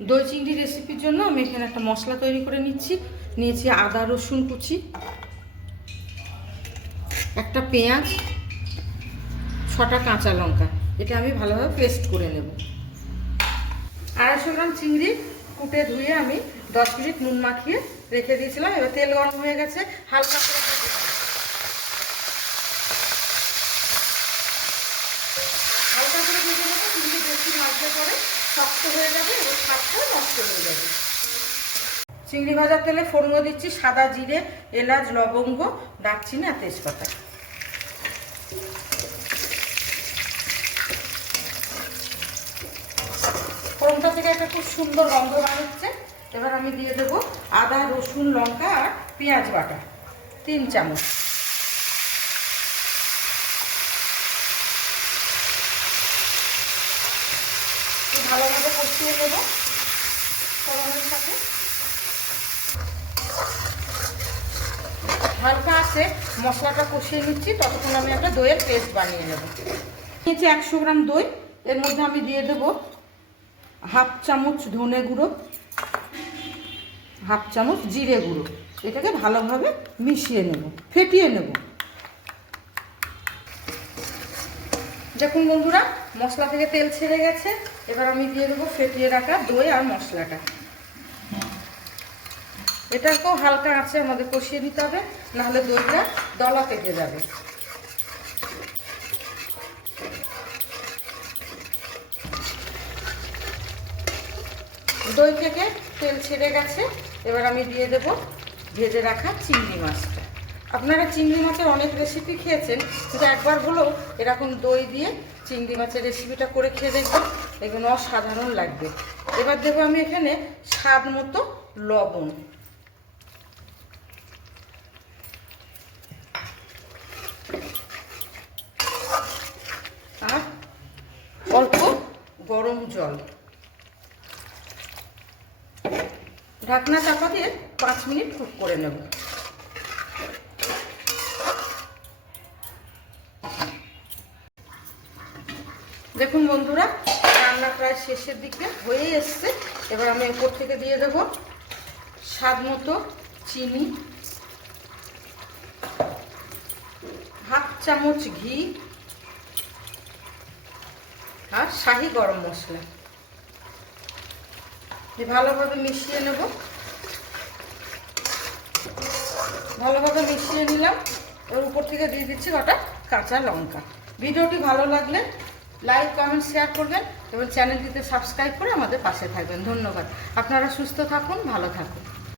দই চিংড়ি রেসিপির জন্য আমি এখানে একটা মশলা তৈরি করে নিচ্ছি। নিয়েছি আদা রসুন কুচি, একটা পেঁয়াজ, 6টা কাঁচা লঙ্কা। এটা আমি ভালোভাবে পেস্ট করে নেব। 250 গ্রাম চিংড়ি কুটে ধুয়ে আমি 10 মিনিট নুন মাখিয়ে রেখে দিয়েছিলাম। এবার তেল গরম হয়ে গেছে, হালকা করে ভেজে নেবো। চিংড়ি বেশি ভাজলে পরে শক্ত হয়ে যাবে এবং স্বাদটা নষ্ট হয়ে যাবে। চিংড়ি ভাজার তেলে ফোড়ন দিচ্ছি সাদা জিরে, এলাচ, লবঙ্গ, দারচিনি আর তেজপাতা। ফোড়নটা থেকে একটা খুব সুন্দর গন্ধ বার হচ্ছে। এবার আমি দিয়ে দেবো আদা রসুন লঙ্কা আর পেঁয়াজ বাটা 3 চামচ। ভালোভাবে কষিয়ে নেব ফোড়নের সাথে। হালকা আছে মশলাটা কষিয়ে নিচ্ছি, ততক্ষণ আমি একটা দইয়ের পেস্ট বানিয়ে নেব। নিয়েছি 100 গ্রাম দই। এর মধ্যে আমি দিয়ে দেব 1/2 চামচ ধনে গুঁড়ো, 1/2 চামচ জিরে গুঁড়ো। এটাকে ভালোভাবে মিশিয়ে নেব, ফেটিয়ে নেব। দেখুন বন্ধুরা, মশলা থেকে তেল ছেড়ে গেছে। এবার আমি দিয়ে দেবো ফেটিয়ে রাখা দই আর মশলাটা। এটাকেও হালকা আঁচে আমাদের কষিয়ে নিতে হবে, নাহলে দইটা দলা পেকে যাবে। দই থেকে তেল ছেড়ে গেছে। এবার আমি দিয়ে দেব ভেজে রাখা চিংড়ি মাছটা। আপনারা চিংড়ি মাছের অনেক রেসিপি খেয়েছেন, কিন্তু একবার হলেও এরকম দই দিয়ে চিংড়ি মাছের রেসিপিটা করে খেয়ে দেখবেন, দেখবেন অসাধারণ লাগবে। এবার দেবো আমি এখানে স্বাদ মতো লবণ, আর অল্প গরম জল। ঢাকনা চাপা দিয়ে 5 মিনিট কুক করে নেব। দেখুন বন্ধুরা, রান্না প্রায় শেষের দিকে হয়ে এসছে। এবার আমি উপর থেকে দিয়ে দেব স্বাদ মতো চিনি, 1/2 চামচ ঘি আর শাহি গরম মশলা। ভালোভাবে মিশিয়ে নেব। ভালোভাবে মিশিয়ে নিলাম। এর উপর থেকে দিয়ে দিচ্ছি কটা কাঁচা লঙ্কা। ভিডিওটি ভালো লাগলে লাইক, কমেন্ট, শেয়ার করবেন এবং চ্যানেলটিতে সাবস্ক্রাইব করে আমাদের পাশে থাকবেন। ধন্যবাদ। আপনারা সুস্থ থাকুন, ভালো থাকুন।